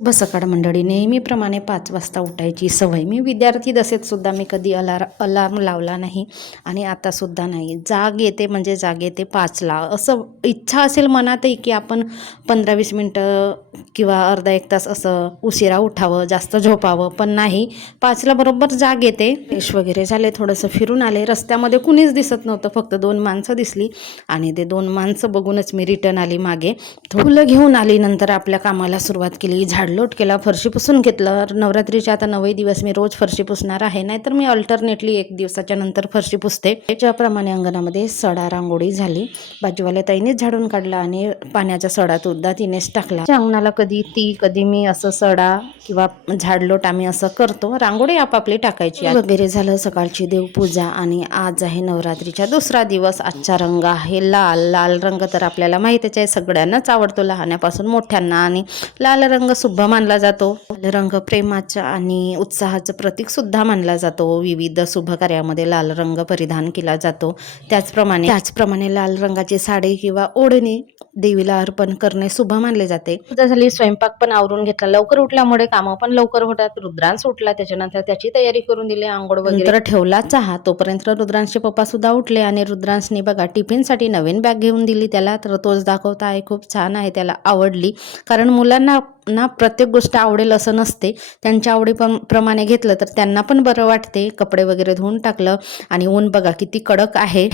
सकाळ मंडळी, नेहमीप्रमाणे 5 वाजता उठायची सवय. मी विद्यार्थी दशेत सुद्धा मी कधी अलार्म लावला नाही आणि आतासुद्धा नाही. जाग येते म्हणजे जाग येते 5ला. असं इच्छा असेल मनातही की आपण 15-20 मिनटं किंवा अर्धा 1 तास असं उशिरा उठावं, जास्त झोपावं, पण नाही. 5ला बरोबर जाग येते. फ्रेश वगैरे झाले, थोडंसं फिरून आले. रस्त्यामध्ये कुणीच दिसत नव्हतं, फक्त 2 माणसं दिसली आणि ते 2 माणसं बघूनच मी रिटर्न आली मागे. फुलं घेऊन आली. नंतर आपल्या कामाला सुरुवात केली. झाडलोट केला, फरशी पुसून घेतलं. नवरात्रीचे आता 9 दिवस मी रोज फरशी पुसणार आहे, नाहीतर मी अल्टरनेटली 1 दिवसाच्या नंतर फरशी पुसते. त्याच्याप्रमाणे अंगणामध्ये सडा रांगोळी झाली. बाजूवाल्या ताईनेच झाडून काढला आणि पाण्याचा सडा सुद्धा तिनेच टाकला. अंगणाला कधी मी असं सडा किंवा झाडलोट आम्ही असं करतो. रांगोळी आपापली टाकायची वगैरे झालं. सकाळची देवपूजा आणि आज आहे नवरात्रीचा दुसरा दिवस. आजचा रंग आहे लाल. लाल रंग तर आपल्याला माहितीच आहे, सगळ्यांनाच आवडतो, लहानापासून मोठ्यांना. आणि लाल रंग शुभ मानला जातो. लाल रंग प्रेमाचा आणि उत्साहाचं प्रतीक सुद्धा मानला जातो. विविध शुभ कार्यामध्ये लाल रंग परिधान केला जातो. त्याचप्रमाणे लाल रंगाची साडी किंवा ओढणी देवीला अर्पण करणे शुभ मानले जाते. पूजा झाली, स्वयंपाक पण आवरून घेतला. लवकर उठल्यामुळे कामं पण लवकर होतात. रुद्रांश उठला, त्याच्यानंतर त्याची तयारी करून दिली, आंघोळ वगैरे ठेवला चहा. तोपर्यंत रुद्रांशचे पप्पा सुद्धा उठले आणि रुद्रांशने बघा टिफिनसाठी नवीन बॅग घेऊन दिली त्याला. तर तोच दाखवता आहे, खूप छान आहे, त्याला आवडली. कारण मुलांना प्रत्येक गोष्ट आवडेल असं नसते. त्यांच्या आवडीप्रमाणे घेतलं तर त्यांना पण बरं वाटते. कपडे वगैरे धुवून टाकलं आणि ऊन बघा किती कडक आहे.